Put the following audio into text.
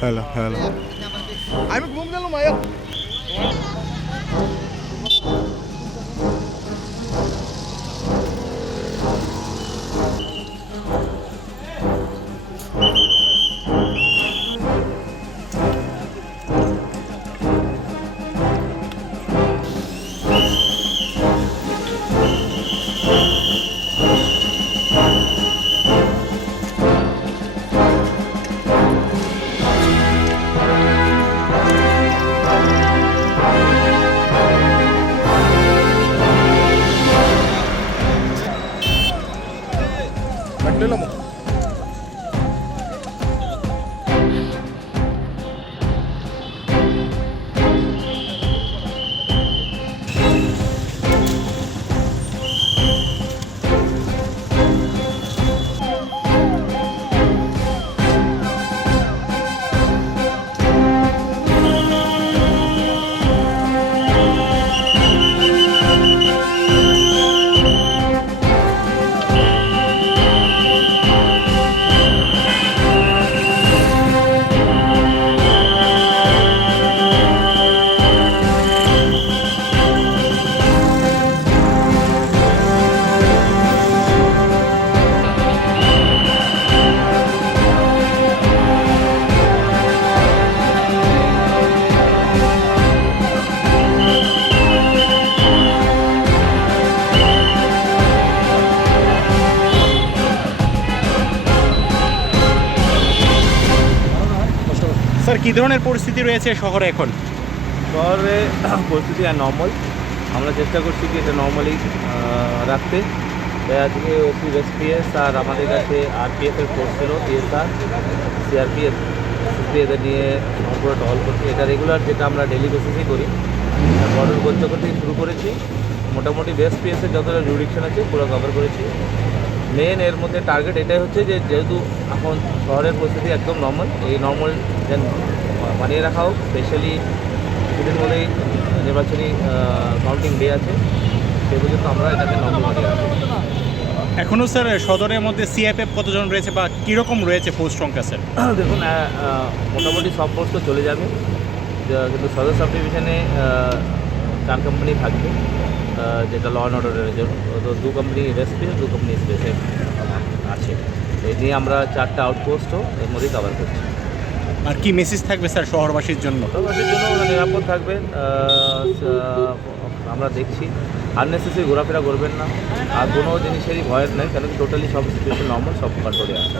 Hello hello আমি ঘুম গেল মায়া Bandela mo. স্যার কী ধরনের পরিস্থিতি রয়েছে শহরে এখন? শহরে পরিস্থিতি আর নর্মাল, আমরা চেষ্টা করছি কি এটা নর্মালি রাখতে। তাই আজকে ওসি এসপিএস আর আমাদের কাছে আরপিএফের ফোর্স ছিল, পিএসআর, সিআরপিএফ, এসএসপি এদের নিয়ে পুরো টহল করছি। এটা রেগুলার যেটা আমরা ডেলি বেসিসেই করি। বর্ডার গোলচক্কর থেকে শুরু করেছি, মোটামুটি বেস্ট পিএসের যত জুরিডিকশন আছে পুরো কভার করেছি। মেন এর মধ্যে টার্গেট এটাই হচ্ছে যে যেহেতু এখন শহরের পরিস্থিতি একদম নর্মাল, এই নর্মাল যেন বানিয়ে রাখা হোক। স্পেশালি কিছুদিন মধ্যেই নির্বাচনী কাউন্টিং ডে আছে, সে পর্যন্ত আমরা এটাকে নর্মাল বানিয়ে রাখবো। এখনও স্যার সদরের মধ্যে সিআইপিএফ কতজন রয়েছে বা কীরকম রয়েছে পোস্ট সংখ্যা স্যার? দেখুন, মোটামুটি সব পোস্ট তো চলে যাবে, কিন্তু সদর সাব ডিভিশনে 4 কোম্পানি থাকবে, যেটা ল অ্যান্ড অর্ডারের জন্য। তো 2 কোম্পানি রেস্পিএস, 2 কোম্পানি স্পেসিফিক আছে। এই নিয়ে আমরা 4টা আউটপোস্টও এর মধ্যেই কভার করছি। আর কি মেসেজ থাকবে স্যার শহরবাসীর জন্য? শহরবাসীর জন্য নিরাপদ থাকবেন, আমরা দেখছি আননেসেসারি ঘোরাফেরা করবেন না, আর কোনো জিনিসেরই ভয়ের নেই, কেন কি টোটালি সব সিচুয়েশন নর্মাল, সব কন্ট্রোলে আছে।